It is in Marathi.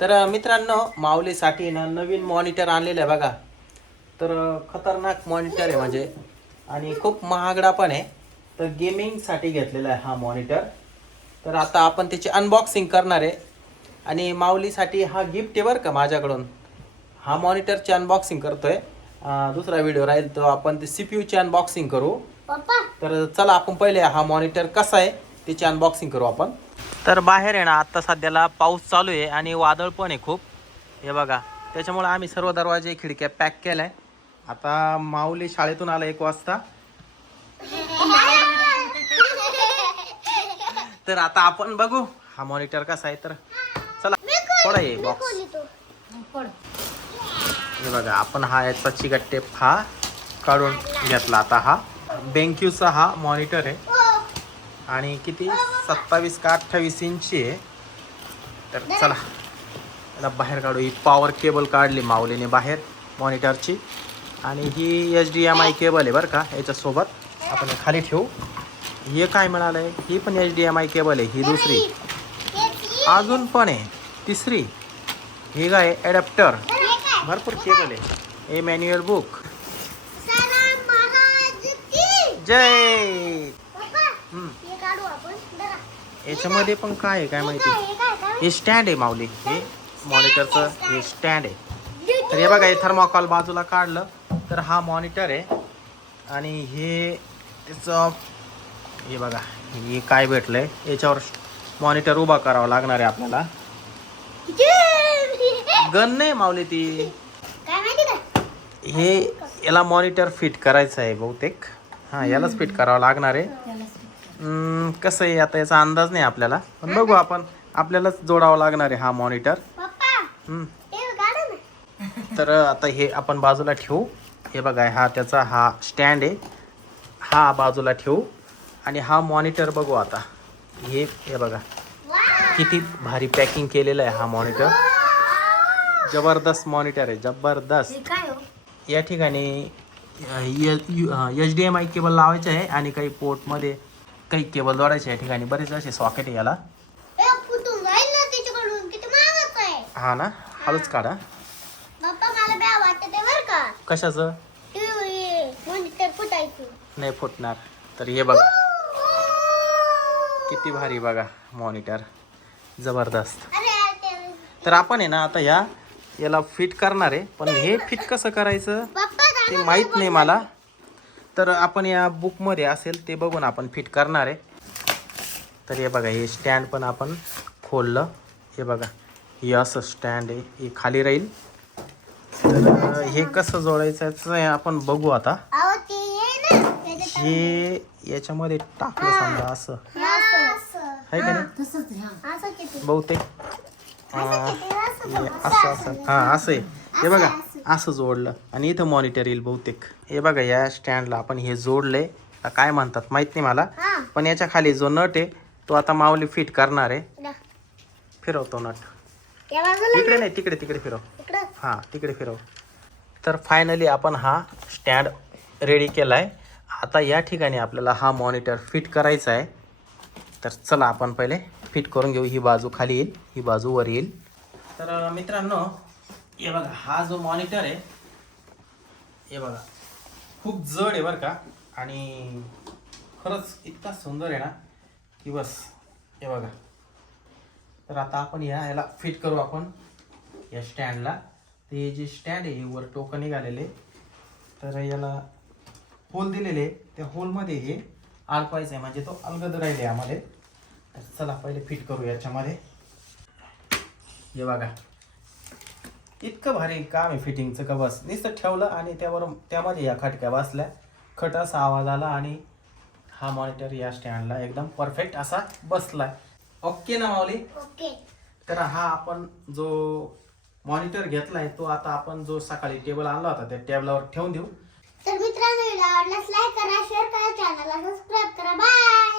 तर मित्रांनो माऊलीसाठी ना नवीन मॉनिटर आणलेलं आहे बघा. तर खतरनाक मॉनिटर आहे म्हणजे. आणि खूप महागडा पण आहे. तर गेमिंगसाठी घेतलेला आहे हा मॉनिटर तर आता आपण त्याची अनबॉक्सिंग करणार आहे. आणि माऊलीसाठी हा गिफ्ट आहे बरं का माझ्याकडून. हा मॉनिटरची अनबॉक्सिंग करतोय. दुसरा व्हिडिओ राहील तर आपण ते सी पी यूची अनबॉक्सिंग करू. तर चला आपण पहिले हा मॉनिटर कसा आहे त्याची अनबॉक्सिंग करू आपण. तर बाहेर आहे ना आत्ता सध्याला पाऊस चालू आहे आणि वादळ पण आहे खूप. हे बघा त्याच्यामुळे आम्ही सर्व दरवाजे खिडक्या पॅक केल्या. आता माऊली शाळेतून आला एक वाजता. तर आता आपण बघू हा मॉनिटर कसा आहे तर. चला थोडा ये बॉक्स हे बघा आपण हा याचा चिकट टेप हा काढून घेतला आता हा. बेंक्यूचा हा मॉनिटर आहे. आणि किती? सत्तावीस का अठ्ठावीस इंची आहे. तर चला याला बाहेर काढू. ही पॉवर केबल काढली माऊलीने बाहेर मॉनिटरची आणि ही H D M I cable आहे बरं का याच्यासोबत. आपण खाली ठेवू. हे काय मिळालं आहे ही पण H D M I cable आहे ही दुसरी. अजून पण आहे तिसरी. ही काय? ॲडॅप्टर भरपूर केबल आहे. हे मॅन्युअल बुक जय! हम्म. याच्यामध्ये पण काय आहे काय माहिती? हे स्टँड आहे माऊली. हे मॉनिटरचं हे स्टँड. आहे. तर हे बघा हे थर्मोकॉल बाजूला काढलं तर हा मॉनिटर आहे. आणि हे त्याचं हे बघा हे काय भेटलंय? याच्यावर मॉनिटर उभा करावा लागणार आहे आपल्याला. गन नाही माऊली ती. काय माहिती का? हे याला मॉनिटर फिट करायचं आहे बहुतेक. हां यालाच फिट करावं लागणार आहे. कसं आहे आता याचा अंदाज नाही आपल्याला. पण बघू आपण आपल्यालाच जोडावं लागणार आहे हा मॉनिटर तर आता हे आपण बाजूला ठेवू. हे बघा हा त्याचा हा स्टँड आहे. हा बाजूला ठेवू. आणि हा मॉनिटर बघू आता. हे हे बघा. किती भारी पॅकिंग केलेलं आहे हा मॉनिटर जबरदस्त मॉनिटर आहे जबरदस्त. हो या ठिकाणी H D M I cable लावायचे आहे आणि काही पोर्टमध्ये काही केबल जोडायचे या ठिकाणी बरेच असे सॉकेट आहे याला. हा ना हळूच काढा. कशाचं? फुटायचं. नाही फुटणार. तर हे बघा. किती भारी बघा मॉनिटर जबरदस्त. तर आपण आहे ना आता ह्या याला फिट करणार आहे. पण हे फिट कसं करायचं? ते माहीत नाही मला. तर आपण या बुकमध्ये असेल ते बघून आपण फिट करणार आहे. तर हे बघा हे स्टँड पण आपण खोललं. हे बघा हे असं स्टँड आहे हे खाली राहील. तर हे कसं जोडायचं याचं आपण बघू आता. अहो ते ये ना त्याच्यात हे याच्यामध्ये टाकलं समजा असं. हे असं. आहे का नाही? असं किती? बहुतेक. हे असं असं. हां असं आहे. हे बघा. असं जोडलं. आणि इथं मॉनिटर येईल बहुतेक. हे बघा या स्टँडला आपण हे जोडलंय. आता काय म्हणतात माहीत नाही मला. पण याच्या खाली जो नट आहे तो आता माऊली फिट करणार आहे. फिरवतो नट. इकडे नाही तिकडे तिकडे फिरव. हां तिकडे फिरव. तर फायनली आपण हा स्टँड रेडी केला आहे आता या ठिकाणी आपल्याला हा मॉनिटर फिट करायचा आहे. तर चला आपण पहिले फिट करून घेऊ. ही बाजू खाली येईल. ही बाजू वर येईल. तर मित्रांनो हे बघा हा जो मॉनिटर आहे हे बघा खूप जड आहे बरं का? आणि खरंच इतका सुंदर आहे ना की बस हे बघा. तर आता आपण या ह्याला फिट करू आपण या स्टँडला ते जे स्टँड आहे वर टोकं निघालेले. तर याला होल दिलेले. त्या होलमध्ये हे अडकवायचं आहे म्हणजे तो अलगद राहिले यामध्ये तर चला पहिले फिट करू याच्यामध्ये. हे बघा. इतकं भारी काम आहे फिटिंगचं का बस. नुसतं ठेवलं आणि त्यावर त्यामध्ये या खटक्या बसल्या. खट असा आवाज आला आणि हा मॉनिटर या स्टँडला एकदम परफेक्ट असा बसलाय. ओके ना माऊली? ओके. तर हा आपण जो मॉनिटर घेतलाय तो आता आपण जो सकाळी टेबल आणला होता त्या टेबलावर ठेवून देऊ. तर मित्रांनो आवडल्यास लाईक करा शेअर करा चॅनलला सबस्क्राईब करा. बाय